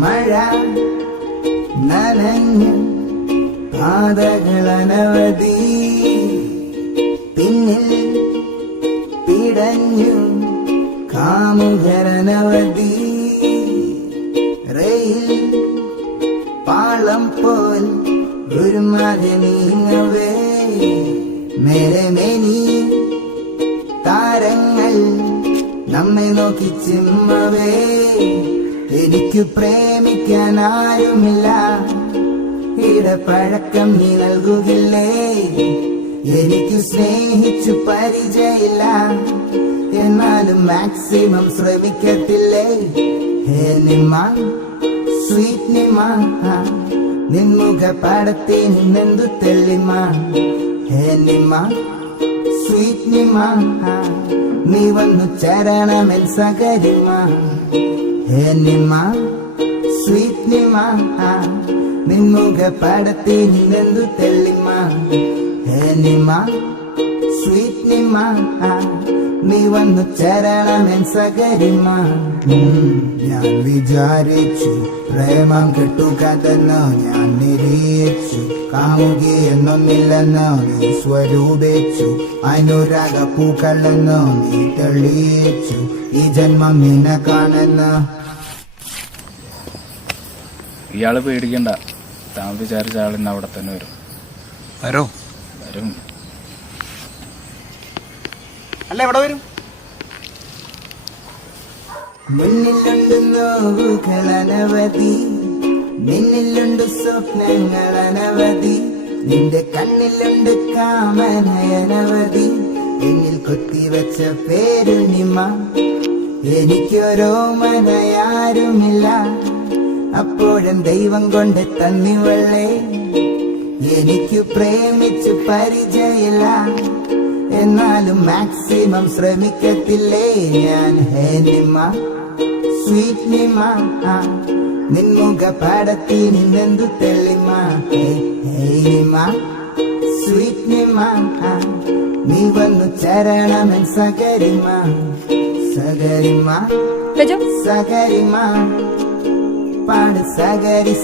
മഴ നനഞ്ഞ പാതകളനവധി, പിന്നിൽ പിടഞ്ഞു കാമുകരനവധി. റെയിൽ പാളം പോൽ ഒരു മഴ നീങ്ങവേ, മേലെ മേനി താരങ്ങൾ നമ്മെ നോക്കി ചിമ്മവേ. എനിക്ക് പ്രേമിക്കാൻ ആരുമില്ല, ഇടപഴക്കം നീ നൽകുകില്ലേ. എനിക്ക് സ്നേഹിച്ചു പരിചയമില്ല, എന്നാലും മാക്സിമം ശ്രമിക്കത്തില്ലേ. ഹേ നിമ്മ സ്വീറ്റ് നിമ്മ, നിൻമുഖ പാടത്തെ നിന്നെന്തു തെള്ളിമ. ഹേ നിമ്മ സ്വീറ്റ് നിമ്മ, നീ വന്നു ചരണമൻ സകരിമ. ഹേ നിമ്മ സ്വീറ്റ് നിമ്മ, നിൻമുഖ പാടത്തെ നിന്നെന്തു തെള്ളിമ. ഹേ നിമ്മ സ്വീറ്റ് നിമ്മ, നീ വന്നു ചരണമൻ സകരിമ. ഞാൻ വിചാരിച്ചു പ്രേമം കെട്ടുകഥെന്നോ, ഞാൻ നിരീക്ഷിച്ചു കാമുകിയെന്നൊന്നില്ലെന്നോ നീ സ്വരൂപിച്ചു. അനുരാഗ പൂക്കളെന്നോ നീ തെളിയിച്ചു, ഈ ജന്മം നിന്നെ കാണുന്നു. ഇയാള് പേടിക്കണ്ട, താൻ വിചാരിച്ച ആളിന്ന് അവിടെ തന്നെ വരും. വരും. അല്ല എവിടെ വരും? മുന്നിലുണ്ട് നോവുകളനവധി, നിന്നിലുണ്ട് സ്വപ്നങ്ങളനവധി. നിന്റെ കണ്ണിലുണ്ട് കാമനയനവധി, എന്നിൽ കൊത്തിവെച്ച പേരു നിമ്മ. എനിക്കൊരോ മനയാരുമില്ല, അപ്പോഴും ദൈവം കൊണ്ട് തന്നിവളെ. എനിക്ക് പ്രേമിച്ചു പരിചയമില്ല, എന്നാലും മാക്സിമം ശ്രമിക്കത്തില്ലേ ഞാൻ. ഹേ നിമ്മ സ്വീറ്റ് നിമ്മ, നിൻമുഖ പാടത്തി നിന്നെന്തു തെള്ളിമ. ഹേ നിമ്മ സ്വീറ്റ് നിമ്മ, നീ വന്നു ചരണമൻ സകരിമ. സകരിമ സകരിമ പാട് സകരി.